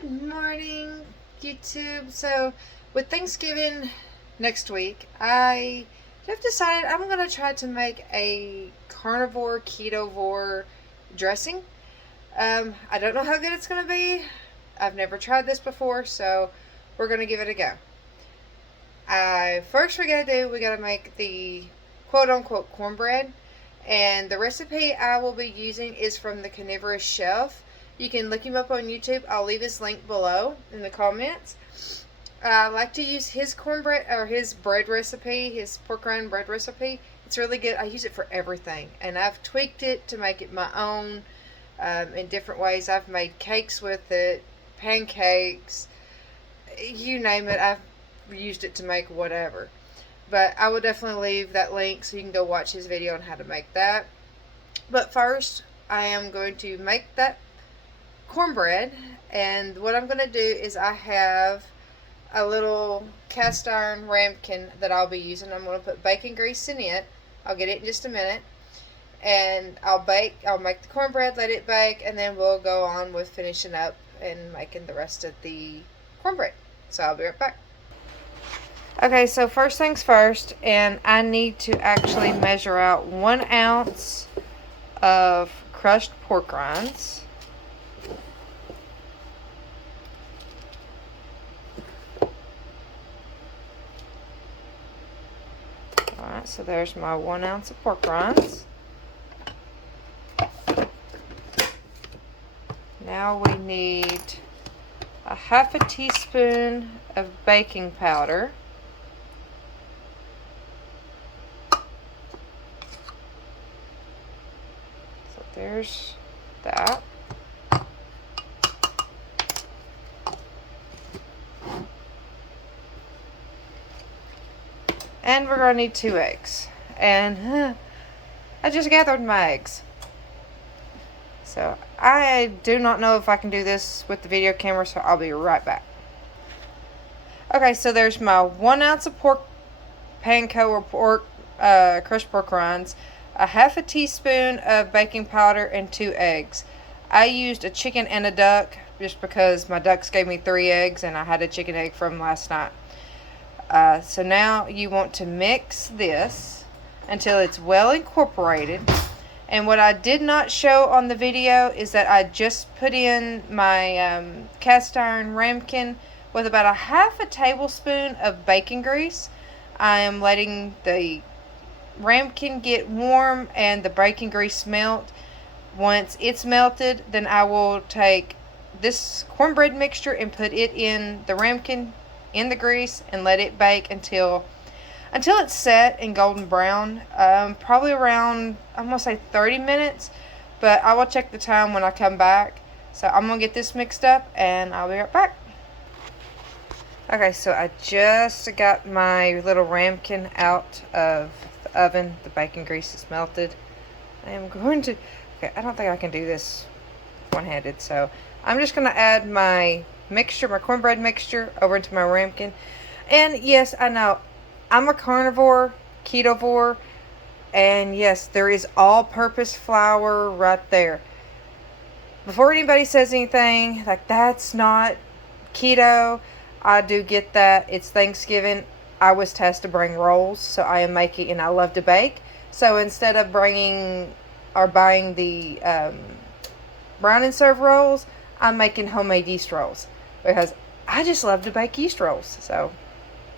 Good morning, YouTube. So, with Thanksgiving next week, I have decided I'm going to try to make a carnivore ketovore dressing. I don't know how good it's going to be. I've never tried this before, so we're going to give it a go. First, we got to make the quote-unquote cornbread. And the recipe I will be using is from the Carnivore chef. You can look him up on YouTube. I'll leave his link below in the comments. I like to use his cornbread or his bread recipe, his pork rind bread recipe. It's really good. I use it for everything, and I've tweaked it to make it my own in different ways. I've made cakes with it, pancakes, you name it. I've used it to make whatever. But I will definitely leave that link so you can go watch his video on how to make that. But first, I am going to make that cornbread, and what I'm going to do is I have a little cast iron ramekin that I'll be using. I'm going to put bacon grease in it. I'll get it in just a minute, and I'll make the cornbread, let it bake, and then we'll go on with finishing up and making the rest of the cornbread. So I'll be right back. Okay, so first things first, and I need to actually measure out 1 ounce of crushed pork rinds. Alright, so there's my 1 ounce of pork rinds. Now we need a half a teaspoon of baking powder. So there's that. And we're going to need 2 eggs. And I just gathered my eggs. So I do not know if I can do this with the video camera, so I'll be right back. Okay, so there's my 1 ounce of pork panko or pork, crushed pork rinds, a half a teaspoon of baking powder, and 2 eggs. I used a chicken and a duck just because my ducks gave me 3 eggs and I had a chicken egg from last night. So now you want to mix this until it's well incorporated. And what I did not show on the video is that I just put in my cast iron ramekin with about a half a tablespoon of bacon grease. I am letting the ramekin get warm and the bacon grease melt. Once it's melted, then I will take this cornbread mixture and put it in the ramekin in the grease and let it bake until it's set and golden brown. Probably around, I'm going to say 30 minutes, but I will check the time when I come back. So I'm going to get this mixed up and I'll be right back. Okay, so I just got my little ramekin out of the oven. The bacon grease is melted. I am going to, okay, I don't think I can do this one-handed, so I'm just going to add my mixture, my cornbread mixture, over into my ramekin. And yes, I know I'm a carnivore, ketovore, and yes, there is all-purpose flour right there. Before anybody says anything, like that's not keto, I do get that. It's Thanksgiving. I was tasked to bring rolls, so I am making, and I love to bake. So instead of bringing or buying the brown and serve rolls, I'm making homemade yeast rolls because I just love to bake yeast rolls. So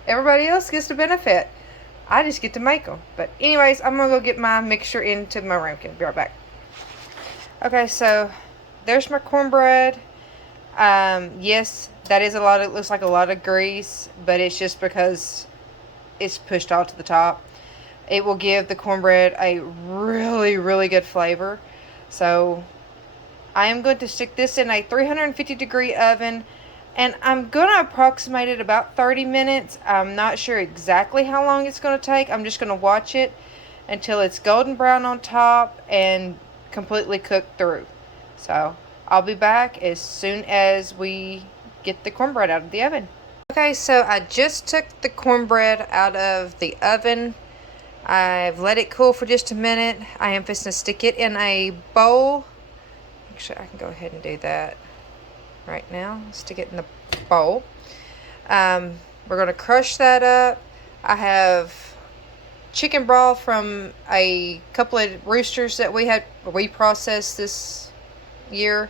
everybody else gets to benefit. I just get to make them. But anyways, I'm going to go get my mixture into my ramekin. Be right back. Okay, so there's my cornbread. Yes, that is a lot. It looks like a lot of grease, but it's just because it's pushed all to the top. It will give the cornbread a really, really good flavor. So I am going to stick this in a 350 degree oven, and I'm going to approximate it about 30 minutes. I'm not sure exactly how long it's going to take. I'm just going to watch it until it's golden brown on top and completely cooked through. So I'll be back as soon as we get the cornbread out of the oven. Okay, so I just took the cornbread out of the oven. I've let it cool for just a minute. I am just going to stick it in a bowl. Actually, I can go ahead and do that. right now. Stick it in the bowl. We're going to crush that up. I have chicken broth from a couple of roosters that we processed this year.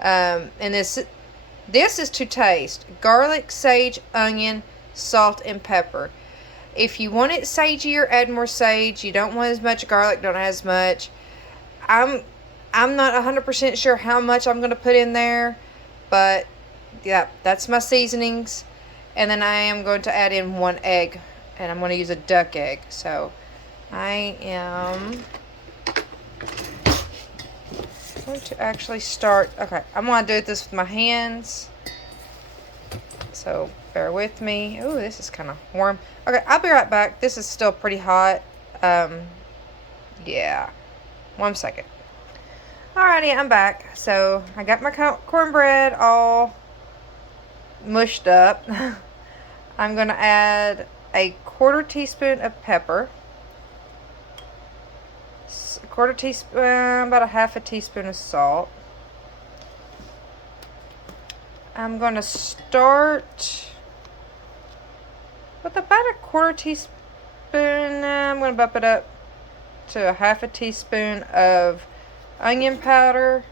And this is to taste: garlic, sage, onion, salt, and pepper. If you want it sagier, add more sage. You don't want as much garlic, don't add as much. I'm not 100% sure how much I'm going to put in there, but yeah, that's my seasonings. And then I am going to add in 1 egg, and I'm going to use a duck egg. So I am going to actually start. Okay, I'm going to do this with my hands, so bear with me. Ooh, this is kind of warm. Okay, I'll be right back. This is still pretty hot. Yeah, 1 second. Alrighty, I'm back. So I got my cornbread all mushed up. I'm going to add a 1/4 teaspoon of pepper, a 1/4 teaspoon, about a 1/2 teaspoon of salt. I'm going to start with about a 1/4 teaspoon. I'm going to bump it up to a 1/2 teaspoon of onion powder.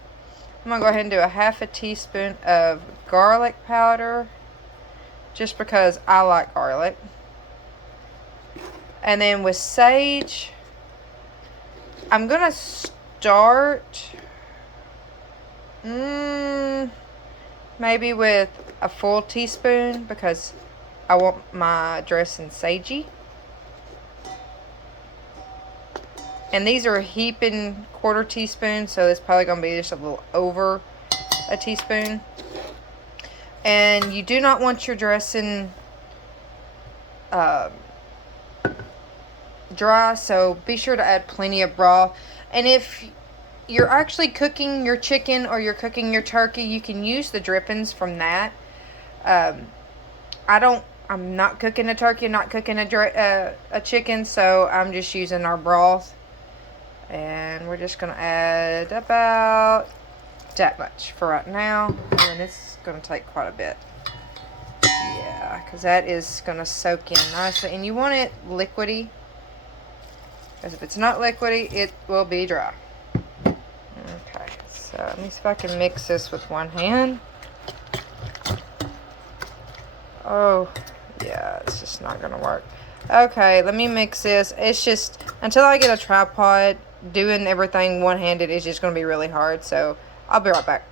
I'm going to go ahead and do a 1/2 teaspoon of garlic powder, just because I like garlic. And then with sage, I'm going to start maybe with a full teaspoon, because I want my dressing sagey. And these are heaping 1/4 teaspoon, so it's probably going to be just a little over a teaspoon. And you do not want your dressing dry, so be sure to add plenty of broth. And if you're actually cooking your chicken or you're cooking your turkey, you can use the drippings from that. I'm not cooking a turkey, I'm not cooking a chicken, so I'm just using our broth. And we're just going to add about that much for right now. And it's going to take quite a bit. Yeah, because that is going to soak in nicely. And you want it liquidy, because if it's not liquidy, it will be dry. Okay, so let me see if I can mix this with one hand. Oh, yeah, it's just not going to work. Okay, let me mix this. It's just, until I get a tripod, doing everything one-handed is just going to be really hard. So I'll be right back.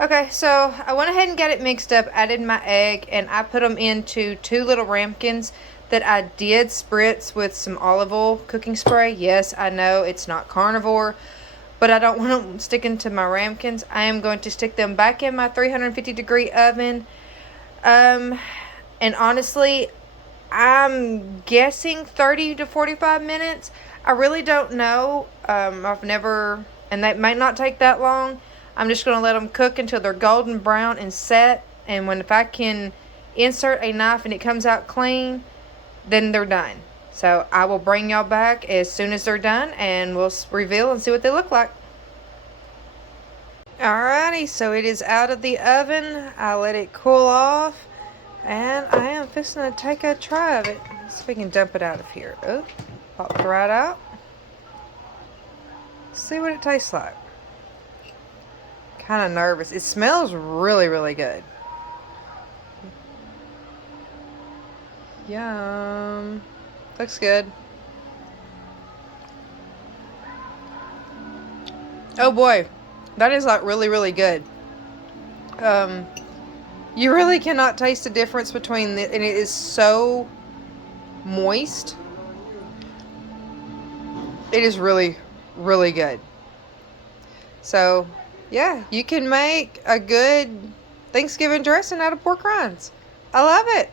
Okay, so I went ahead and got it mixed up, added my egg, and I put them into 2 little ramekins that I did spritz with some olive oil cooking spray. Yes, I know it's not Carnivore, but I don't want them sticking to my ramekins. I am going to stick them back in my 350-degree oven. And honestly, I'm guessing 30 to 45 minutes. I really don't know. I've never, and that might not take that long. I'm just going to let them cook until they're golden brown and set. And if I can insert a knife and it comes out clean, then they're done. So I will bring y'all back as soon as they're done, and we'll reveal and see what they look like. Alrighty, so it is out of the oven. I let it cool off, and I am fixing to take a try of it. Let's see if we can dump it out of here. Oh, popped right out. See what it tastes like. Kind of nervous. It smells really, really good. Yum. Looks good. Oh boy, that is like really, really good. You really cannot taste the difference between and it is so moist. It is really, really good. So, yeah, you can make a good Thanksgiving dressing out of pork rinds. I love it.